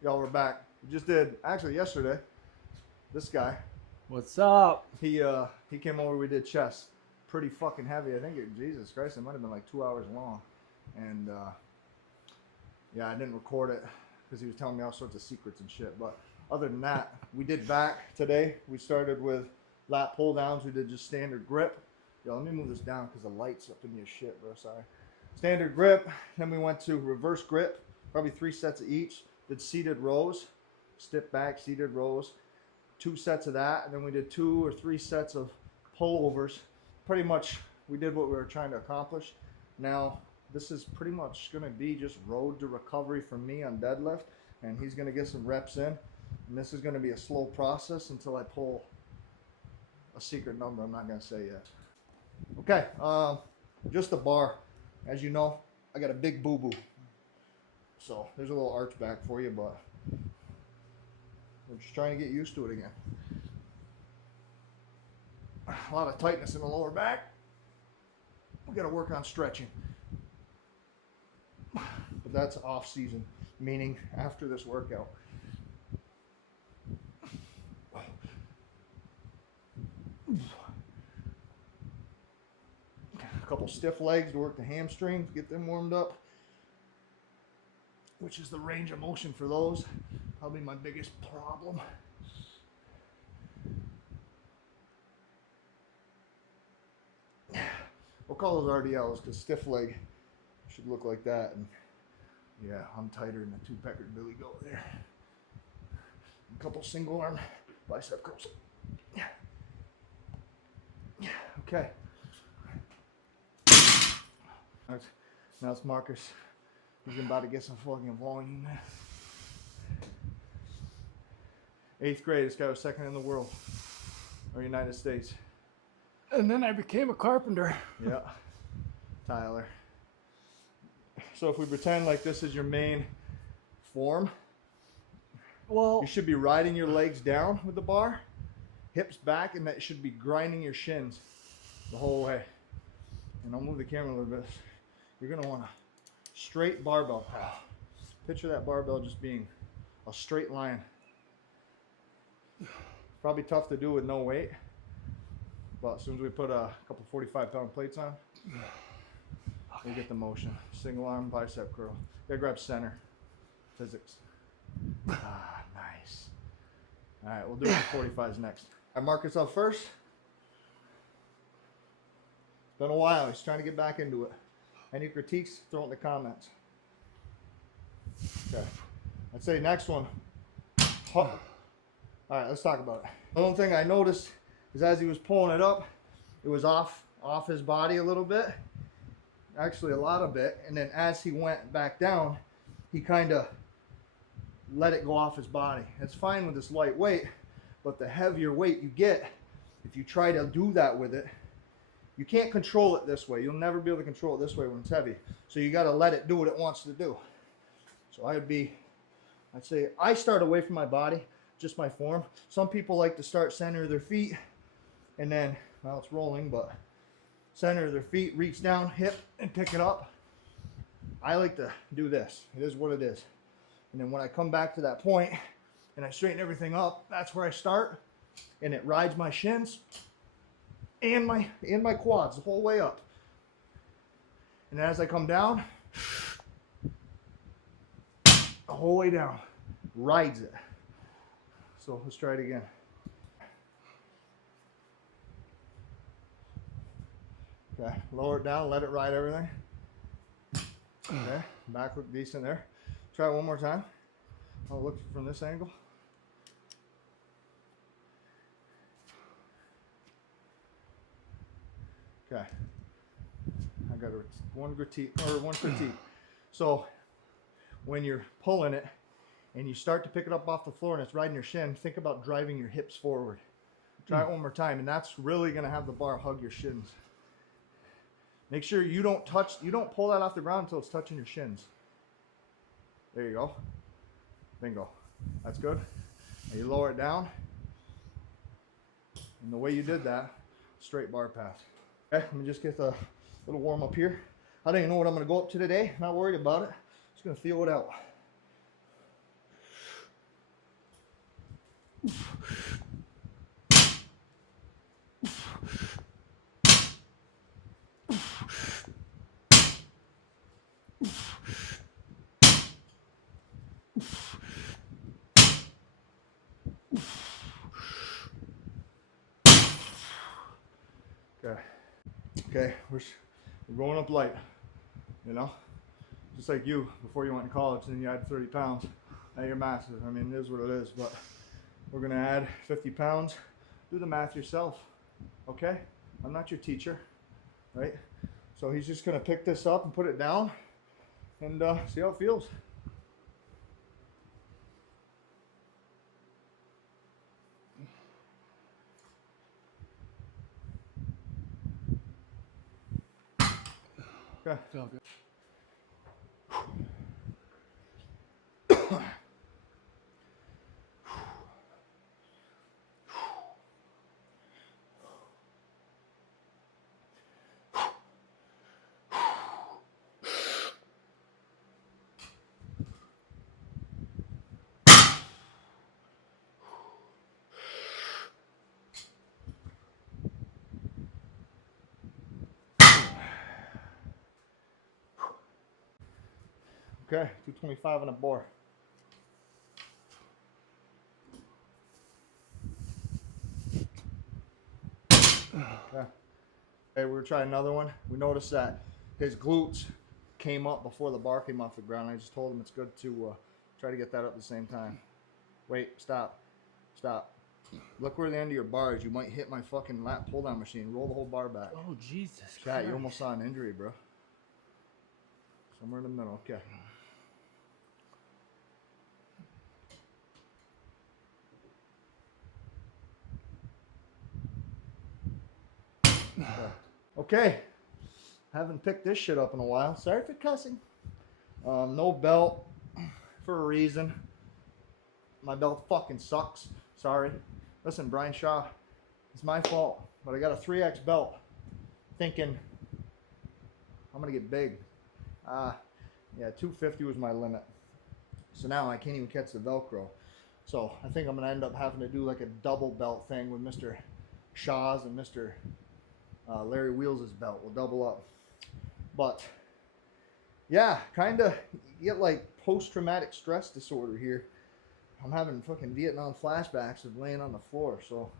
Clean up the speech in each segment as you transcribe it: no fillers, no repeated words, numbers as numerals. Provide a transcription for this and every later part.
Y'all, we're back. We just did, actually yesterday, this guy, What's up? he came over, we did chest. Pretty fucking heavy. I think, Jesus Christ, it might have been like 2 hours long. And yeah, I didn't record it because he was telling me all sorts of secrets and shit. But other than that, we did back today. We started with lat pull downs. We did just standard grip. Yo, let me move this down because the light's up in your shit, bro. Sorry. Standard grip. Then we went to reverse grip. Probably 3 sets of each. Did seated rows, stiff back, seated rows, 2 sets of that, and then we did 2 or 3 sets of pullovers. Pretty much, we did what we were trying to accomplish. Now, this is pretty much going to be just road to recovery for me on deadlift, and he's going to get some reps in, and this is going to be a slow process until I pull a secret number I'm not going to say yet. Okay, just the bar. As you know, I got a big boo-boo. So there's a little arch back for you, but we're just trying to get used to it again. A lot of tightness in the lower back. We got to work on stretching. But that's off season, meaning after this workout. A couple stiff legs to work the hamstrings, get them warmed up, which is the range of motion for those. Probably my biggest problem. We'll call those RDLs because stiff leg should look like that. And yeah, I'm tighter than a 2-peckered Billy Goat there. A couple single arm bicep curls. Okay. Now it's Marcus. He's about to get some fucking volume. 8th grade, this guy was 2nd in the world, or United States. And then I became a carpenter. Yeah, Tyler. So if we pretend like this is your main form, Well, you should be riding your legs down with the bar, hips back, and that should be grinding your shins the whole way. And I'll move the camera a little bit. You're gonna want a straight barbell path. Picture that barbell just being a straight line. Probably tough to do with no weight, but as soon as we put a couple 45-pound plates on, you get the motion. Single arm bicep curl. Gotta grab center. Physics. Ah, nice. All right, we'll do it for 45s next. I mark us up first. It's been a while. He's trying to get back into it. Any critiques, throw it in the comments. Okay. I'd say next one. All right, let's talk about it. The only thing I noticed is as he was pulling it up, it was off his body a little bit. Actually, a lot of it. And then as he went back down, he kind of let it go off his body. It's fine with this light weight, but the heavier weight you get, if you try to do that with it, you can't control it this way. You'll never be able to control it this way when it's heavy. So you got to let it do what it wants to do. So I'd say I start away from my body, just my form. Some people like to start center of their feet and then, well, it's rolling, but center of their feet, reach down, hip, and pick it up. I like to do this. It is what it is. And then when I come back to that point and I straighten everything up, that's where I start. And it rides my shins and my quads the whole way up. And as I come down, the whole way down, rides it. So let's try it again. Okay, lower it down, let it ride everything. Okay, back look decent there. Try it one more time. I'll look from this angle. Okay, I got one critique. So when you're pulling it and you start to pick it up off the floor and it's riding your shin, think about driving your hips forward. Try it one more time, and that's really gonna have the bar hug your shins. Make sure you don't pull that off the ground until it's touching your shins. There you go. Bingo. That's good. And you lower it down. And the way you did that, straight bar path. Okay, let me just get the little warm up here. I don't even know what I'm going to go up to today. Not worried about it. Just going to feel it out. Okay. Okay, we're going up light, you know? Just like you, before you went to college and you had 30 pounds. Now you're massive. I mean, it is what it is, but we're gonna add 50 pounds. Do the math yourself, okay? I'm not your teacher, right? So he's just gonna pick this up and put it down and see how it feels. Okay. Feel good. Okay, 225 on a bar. Okay. Okay, we're gonna try another one. We noticed that his glutes came up before the bar came off the ground. I just told him it's good to try to get that up at the same time. Wait, stop. Stop. Look where the end of your bar is. You might hit my fucking lat pull down machine. Roll the whole bar back. Oh, Jesus Chat, Christ. you almost saw an injury, bro. Somewhere in the middle. Okay. Okay. Haven't picked this shit up in a while. Sorry for cussing. No belt for a reason. My belt fucking sucks. Sorry. Listen, Brian Shaw, it's my fault, but I got a 3X belt thinking I'm going to get big. Yeah, 250 was my limit. So now I can't even catch the Velcro. So I think I'm going to end up having to do like a double belt thing with Mr. Shaw's and Mr. Larry Wheels' belt. We'll double up. But yeah, kind of get like post-traumatic stress disorder here. I'm having fucking Vietnam flashbacks of laying on the floor. So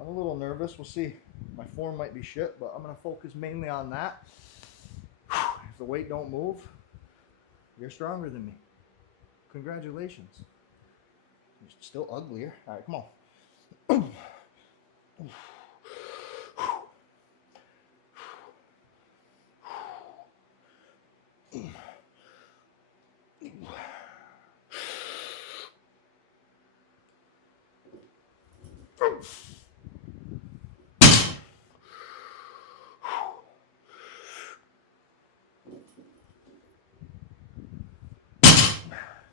I'm a little nervous. We'll see. My form might be shit, but I'm going to focus mainly on that. If the weight don't move, you're stronger than me. Congratulations. You're still uglier. All right, come on.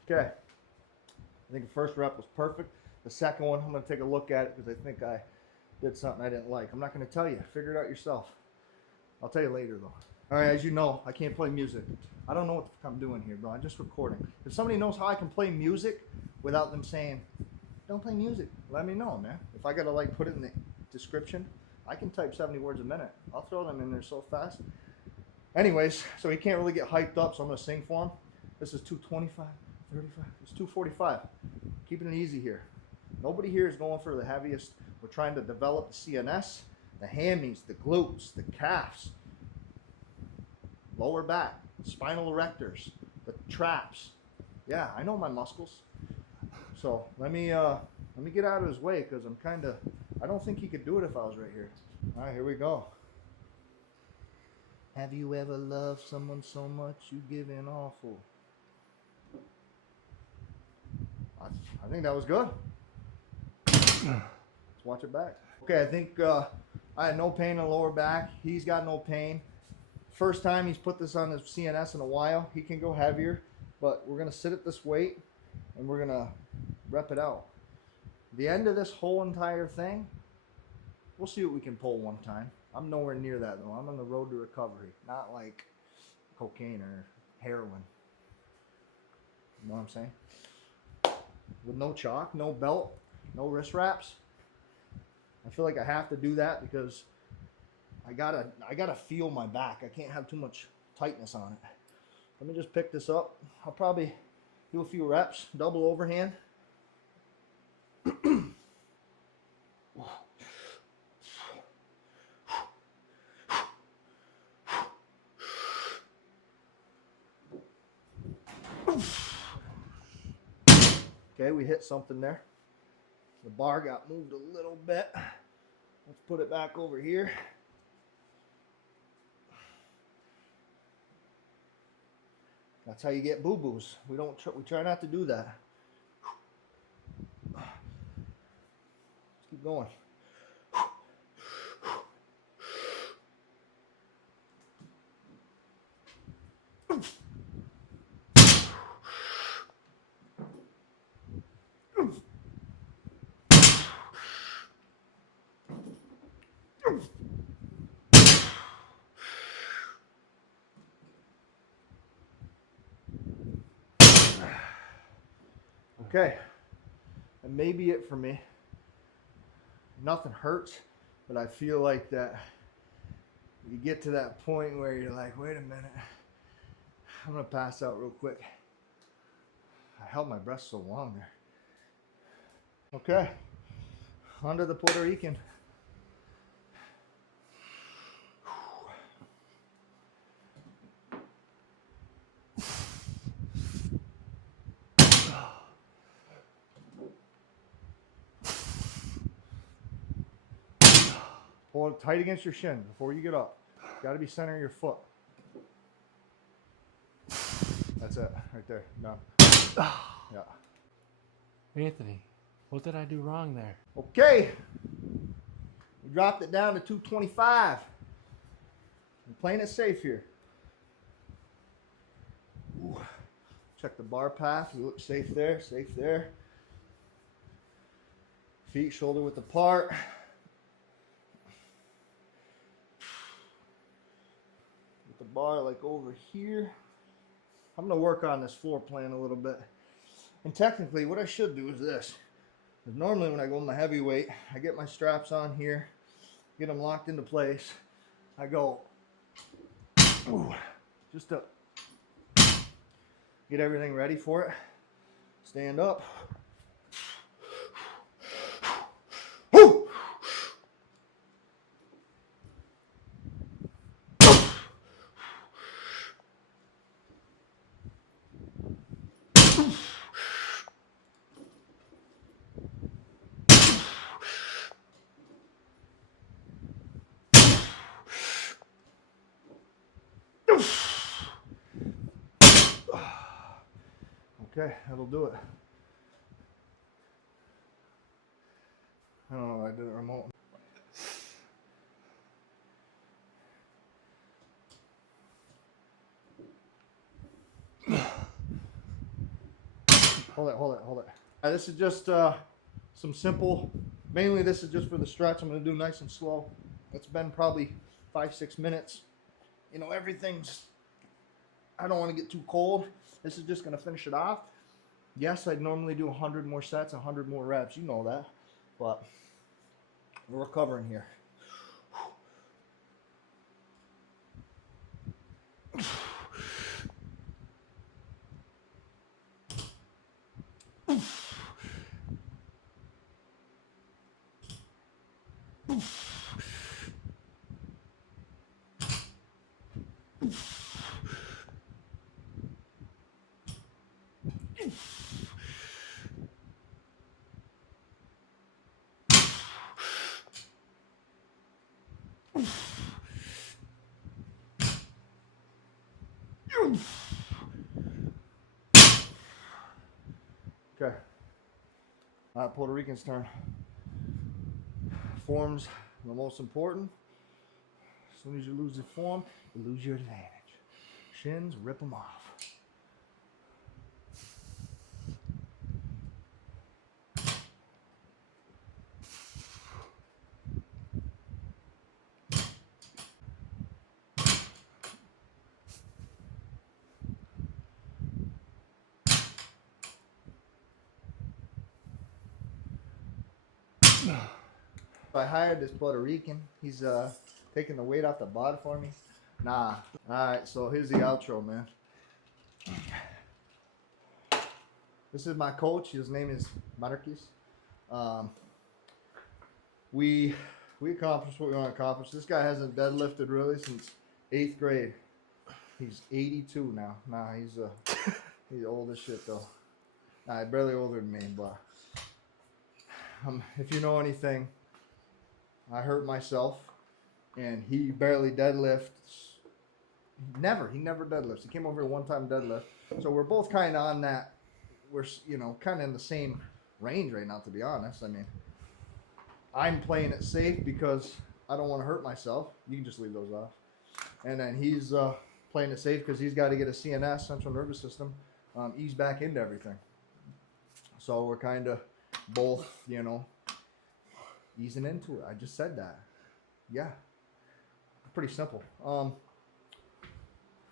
Okay. I think the first rep was perfect. The second one, I'm going to take a look at it because I think I did something I didn't like. I'm not going to tell you. Figure it out yourself. I'll tell you later, though. All right, as you know, I can't play music. I don't know what the fuck I'm doing here, bro. I'm just recording. If somebody knows how I can play music without them saying, don't play music, let me know, man. If I got to, like, put it in the description, I can type 70 words a minute. I'll throw them in there so fast. Anyways, so he can't really get hyped up, so I'm going to sing for him. This is 225. 35. It's 245. Keeping it easy here. Nobody here is going for the heaviest. We're trying to develop the CNS, the hammies, the glutes, the calves, lower back, spinal erectors, the traps. Yeah, I know my muscles. So let me get out of his way because I don't think he could do it if I was right here. All right, here we go. Have you ever loved someone so much you give in awful? I think that was good. Let's watch it back. Okay, I think I had no pain in the lower back. He's got no pain. First time he's put this on his CNS in a while. He can go heavier, but we're going to sit at this weight and we're going to rep it out. The end of this whole entire thing, we'll see what we can pull one time. I'm nowhere near that though. I'm on the road to recovery, not like cocaine or heroin. You know what I'm saying? With no chalk, no belt, No wrist wraps. I feel like I have to do that because I gotta feel my back. I can't have too much tightness on it. Let me just pick this up. I'll probably do a few reps, double overhand. Okay, we hit something there. The bar got moved a little bit. Let's put it back over here. That's how you get boo-boos. We try not to do that. Let's keep going. Okay, that may be it for me. Nothing hurts, but I feel like that you get to that point where you're like, wait a minute, I'm gonna pass out real quick. I held my breath so long there. Okay, onto the Puerto Rican. Pull it tight against your shin before you get up. Got to be center of your foot. That's it, right there. Done. Yeah. Anthony, what did I do wrong there? Okay. We dropped it down to 225. I'm playing it safe here. Ooh. Check the bar path. We look safe there, safe there. Feet shoulder width apart. With the bar like over here. I'm going to work on this floor plan a little bit. And technically what I should do is this. Because normally when I go in my heavyweight, I get my straps on here, get them locked into place. I go, ooh, just to get everything ready for it. Stand up. Woo! Okay, that'll do it. I don't know, I did it remote. Hold it. This is just some simple, mainly this is just for the stretch. I'm going to do nice and slow. It's been probably 5-6 minutes. You know, everything's, I don't want to get too cold. This is just going to finish it off. Yes, I'd normally do 100 more sets, 100 more reps. You know that. But we're recovering here. Okay. Puerto Rican's turn. Form's the most important. As soon as you lose the form, you lose your advantage. Shins, rip them off. I hired this Puerto Rican. He's taking the weight off the bod for me. Nah. Alright, so here's the outro, man. This is my coach. His name is Marquis. We accomplished what we want to accomplish. This guy hasn't deadlifted really since 8th grade. He's 82 now. Nah, he's old as shit though. Nah, barely older than me, but if you know anything, I hurt myself, and he barely deadlifts. He never deadlifts. He came over here one time deadlift. So we're both kind of on that. We're kind of in the same range right now, to be honest. I mean, I'm playing it safe because I don't want to hurt myself. You can just leave those off. And then he's playing it safe because he's got to get a CNS, central nervous system, ease back into everything. So we're kind of both, easing into it. I just said that. Yeah. Pretty simple. I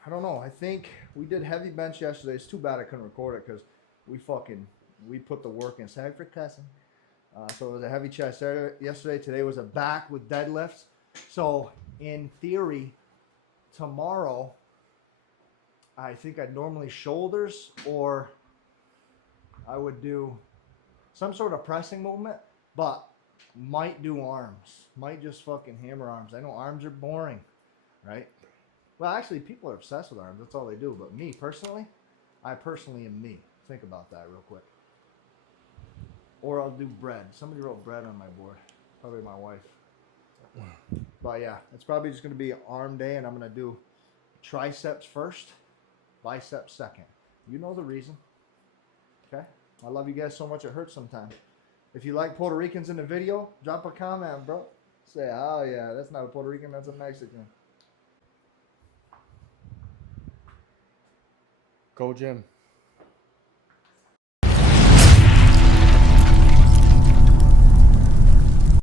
don't know. I think we did heavy bench yesterday. It's too bad I couldn't record it because we put the work in. Sorry for cussing. So it was a heavy chest yesterday. Today was a back with deadlifts. So in theory, tomorrow, I think I'd normally shoulders, or I would do some sort of pressing movement, but might do arms. Might just fucking hammer arms. I know arms are boring, right? Well, actually, people are obsessed with arms. That's all they do. But me, personally, I personally am me. Think about that real quick. Or I'll do bread. Somebody wrote bread on my board. Probably my wife. But yeah, it's probably just going to be arm day, and I'm going to do triceps first, biceps second. You know the reason. Okay? I love you guys so much it hurts sometimes. If you like Puerto Ricans in the video, drop a comment, bro. Say, oh yeah, that's not a Puerto Rican, that's a Mexican. Go gym.